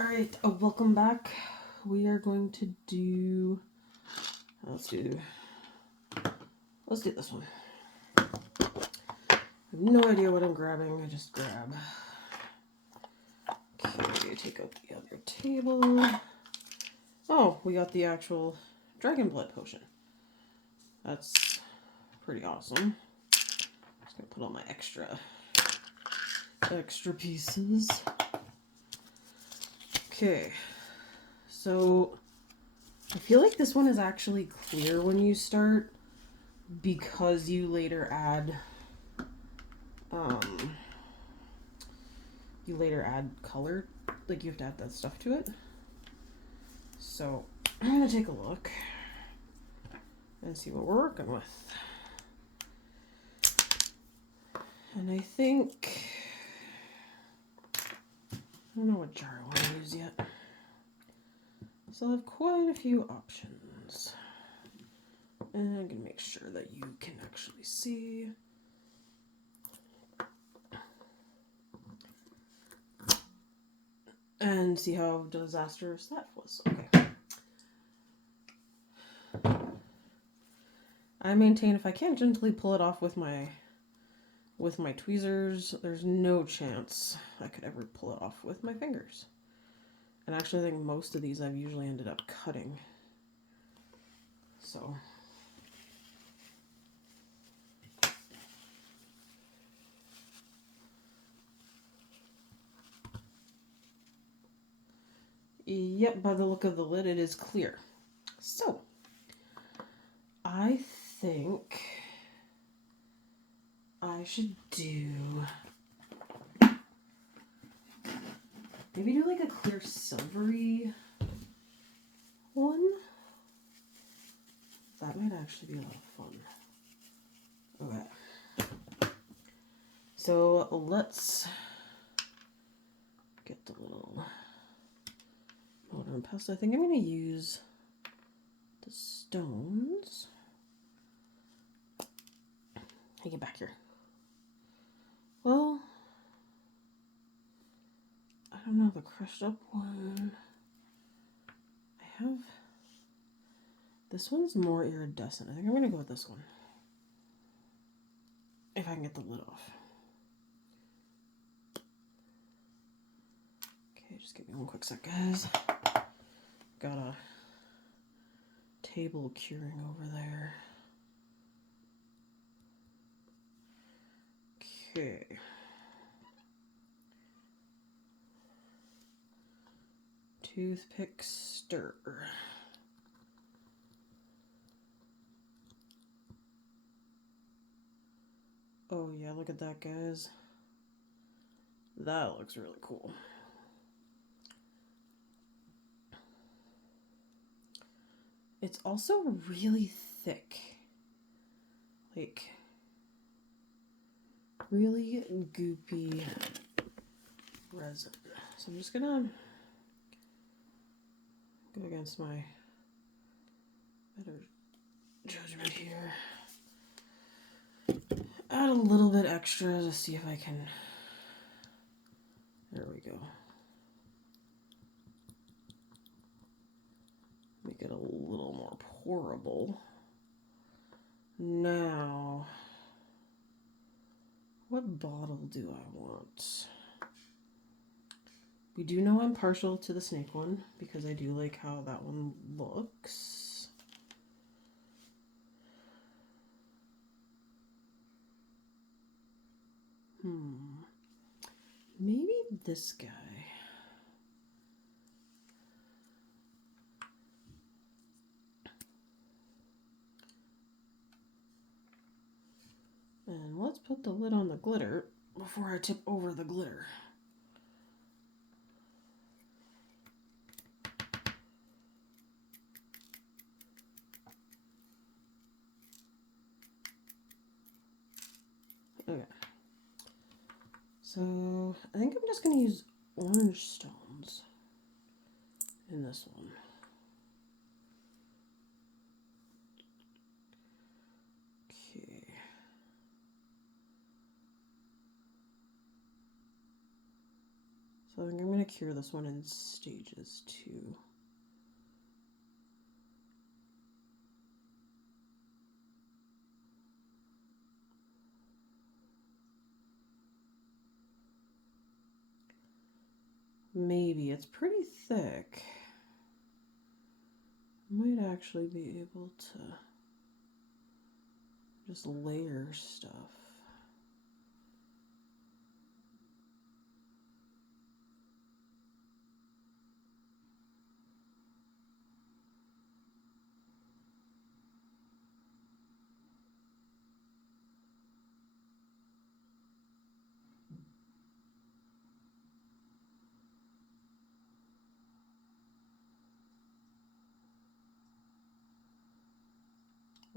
Alright, welcome back. We are going to do... Let's do this one. I have no idea what I'm grabbing. I just grab. Okay, take out the other table. Oh, we got the actual Dragon Blood potion. That's pretty awesome. Just gonna put all my extra pieces. Okay, so I feel like this one is actually clear when you start because you later add color, like you have to add that stuff to it. So I'm gonna take a look and see what we're working with. And I think I don't know what jar I want to use yet. So I have quite a few options. And I'm gonna make sure that you can actually see. And see how disastrous that was. Okay. I maintain if I can't gently pull it off with my tweezers, there's no chance I could ever pull it off with my fingers. And actually I think most of these I've usually ended up cutting. So yep, by the look of the lid it is clear. So I think I should maybe do like a clear silvery one. That might actually be a lot of fun. Okay. So let's get the little mortar and pestle. I think I'm going to use the stones. Hey, get back here. Well, I don't know, the crushed up one. I have... This one's more iridescent. I think I'm going to go with this one. If I can get the lid off. Okay, just give me one quick sec, guys. Got a table curing over there. Okay. Toothpick stir. Oh yeah, look at that, guys. That looks really cool. It's also really thick. Like, really goopy resin. So I'm just gonna go against my better judgment here. Add a little bit extra to see if I can... There we go. Make it a little more pourable. Now, what bottle do I want? We do know I'm partial to the snake one because I do like how that one looks. Maybe this guy. And let's put the lid on the glitter before I tip over the glitter. Okay. So I think I'm just going to use orange stones in this one. Okay. So I think I'm going to cure this one in stages too. Maybe. It's pretty thick. Might actually be able to just layer stuff.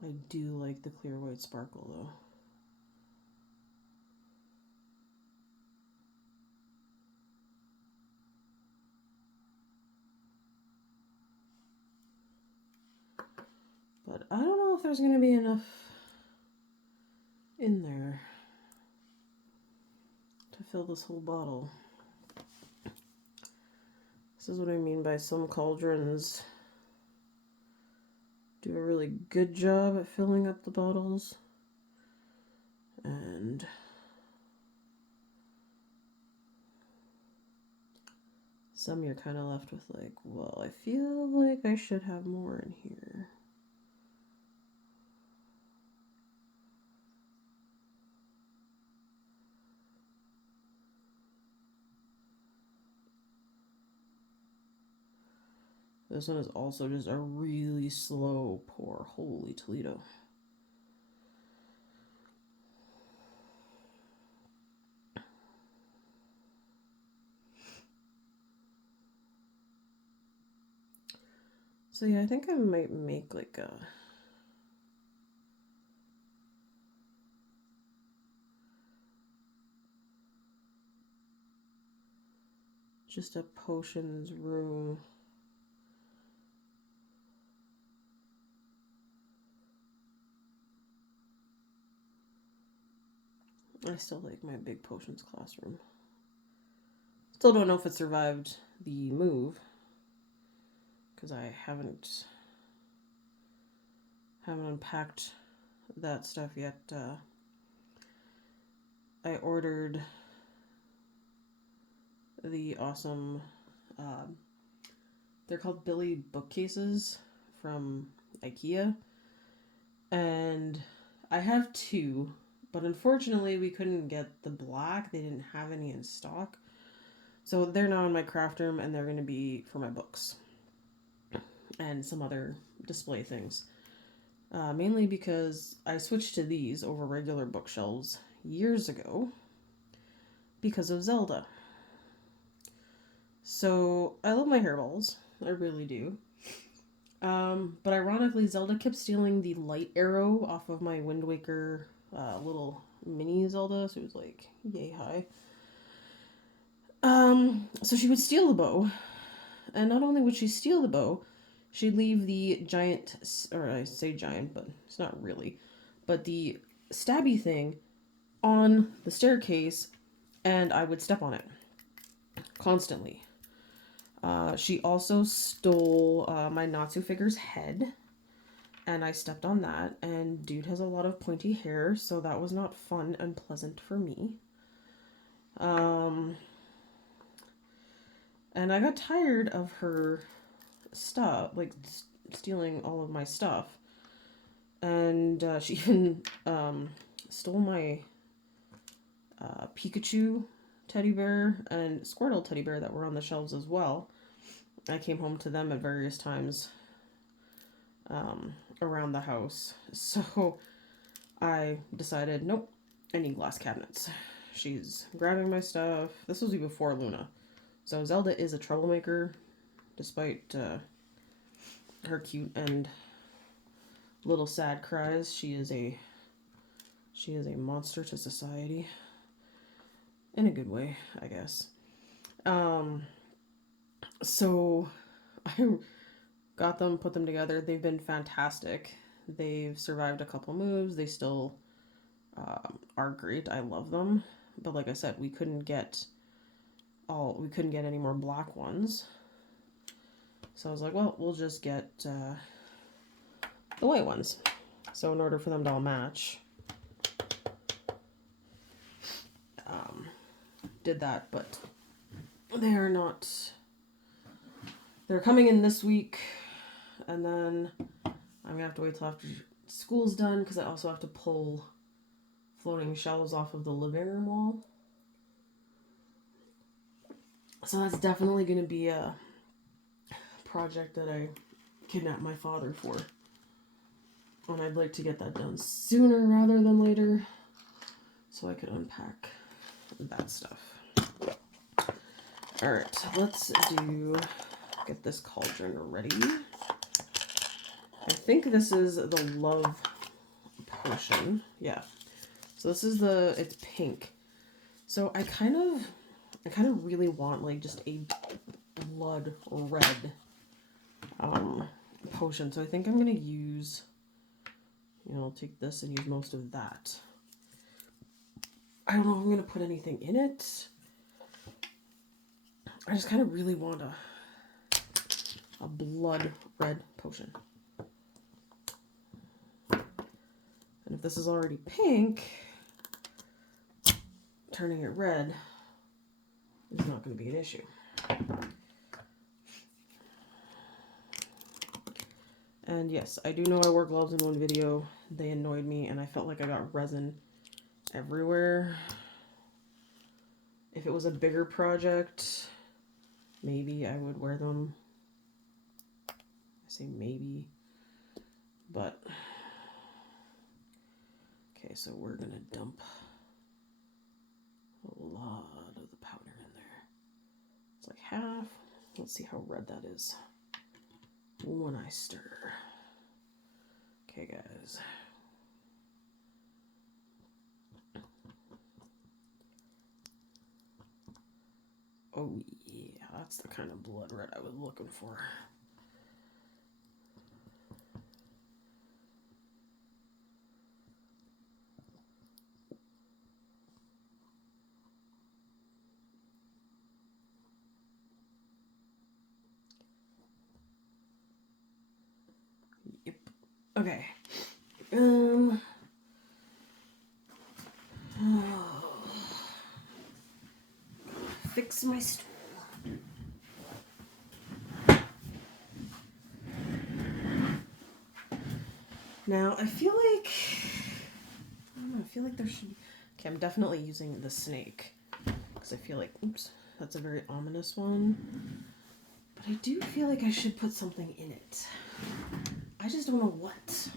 I do like the clear white sparkle though. But I don't know if there's going to be enough in there to fill this whole bottle. This is what I mean by some cauldrons do a really good job at filling up the bottles. And some you're kind of left with like, well, I feel like I should have more in here. This one is also just a really slow pour. Holy Toledo. So yeah, I think I might make like a just a potions room. I still like my big potions classroom. Still don't know if it survived the move because I haven't unpacked that stuff yet. I ordered the awesome they're called Billy bookcases from IKEA, and I have two, but unfortunately we couldn't get the black. They didn't have any in stock, so they're now in my craft room, and they're going to be for my books and some other display things. Mainly because I switched to these over regular bookshelves years ago because of Zelda. So I love my hairballs, I really do. But ironically, Zelda kept stealing the light arrow off of my Wind Waker little mini Zelda, so it was like yay high. So she would steal the bow, and not only would she steal the bow, she'd leave the giant, or I say giant, but it's not really, but the stabby thing on the staircase, and I would step on it constantly. She also stole my Natsu figure's head, and I stepped on that, and dude has a lot of pointy hair, so that was not fun and pleasant for me. And I got tired of her stuff, like stealing all of my stuff, and she even stole my Pikachu teddy bear and Squirtle teddy bear that were on the shelves as well. I came home to them at various times around the house. So I decided, nope, I need glass cabinets. She's grabbing my stuff. This was before Luna. So Zelda is a troublemaker, despite her cute and little sad cries. She is a monster to society. In a good way, I guess. So I got them, put them together. They've been fantastic. They've survived a couple moves. They still are great. I love them. But like I said, we couldn't get we couldn't get any more black ones. So I was like, well, we'll just get the white ones. So in order for them to all match, did that, but they are not. They're coming in this week, and then I'm gonna have to wait till after school's done because I also have to pull floating shelves off of the living room wall. So that's definitely gonna be a project that I kidnapped my father for. And I'd like to get that done sooner rather than later so I could unpack that stuff. Alright, let's get this cauldron ready. I think this is the love potion. Yeah. So this is it's pink. So I kind of really want like just a blood red potion. So I think I'm gonna use, I'll take this and use most of that. I don't know if I'm gonna put anything in it. I just kind of really want a blood red potion. And if this is already pink, turning it red is not going to be an issue. And yes, I do know I wore gloves in one video. They annoyed me and I felt like I got resin everywhere. If it was a bigger project, maybe I would wear them. I say maybe, but okay, so we're gonna dump a lot of the powder in there. It's like half. Let's see how red that is when I stir. Okay, guys. Oh yeah, that's the kind of blood red I was looking for. Yep. Okay. Fix my stool. Now I feel like there should. Okay, I'm definitely using the snake because I feel like, oops, that's a very ominous one. But I do feel like I should put something in it. I just don't know what.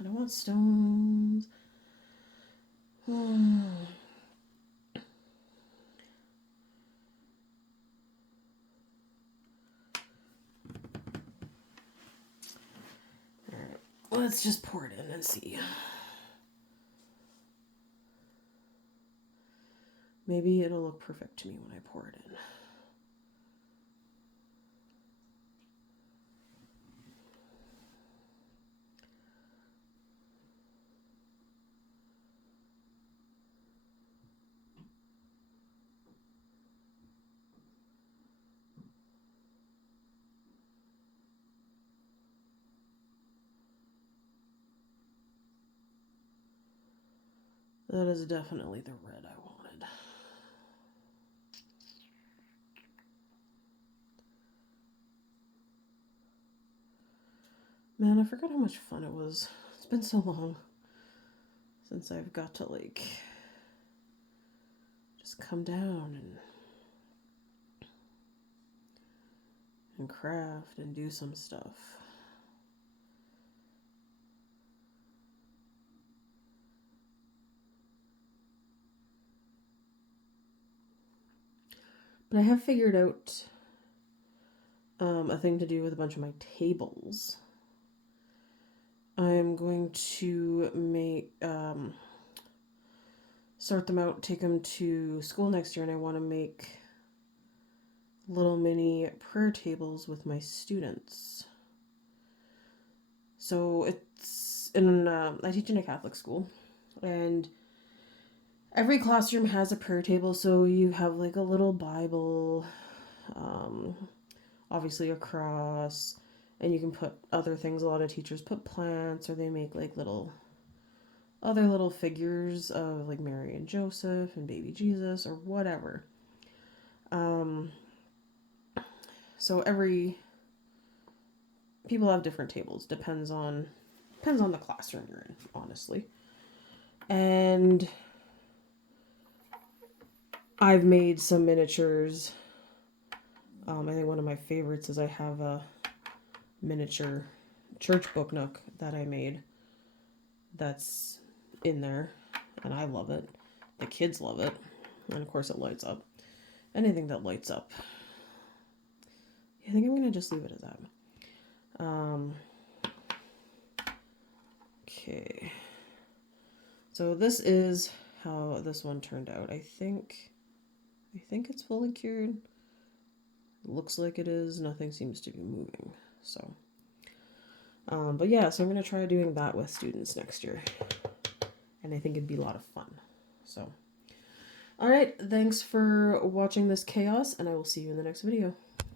I don't want stones. Alright, let's just pour it in and see. Maybe it'll look perfect to me when I pour it in. That is definitely the red I wanted. Man, I forgot how much fun it was. It's been so long since I've got to like just come down and craft and do some stuff. But I have figured out a thing to do with a bunch of my tables. I'm going to make sort them out, take them to school next year, and I want to make little mini prayer tables with my students. So it's I teach in a Catholic school, and every classroom has a prayer table, so you have like a little Bible, obviously a cross, and you can put other things. A lot of teachers put plants, or they make like other little figures of like Mary and Joseph and baby Jesus or whatever. So every people have different tables. Depends on the classroom you're in, honestly. And I've made some miniatures. I think one of my favorites is I have a miniature church book nook that I made that's in there, and I love it. The kids love it, and of course it lights up. Anything that lights up. I think I'm gonna just leave it as that. Okay. So this is how this one turned out. I think it's fully cured. Looks like it is. Nothing seems to be moving. So, but yeah, so I'm gonna try doing that with students next year, and I think it'd be a lot of fun. So, all right, thanks for watching this chaos, and I will see you in the next video.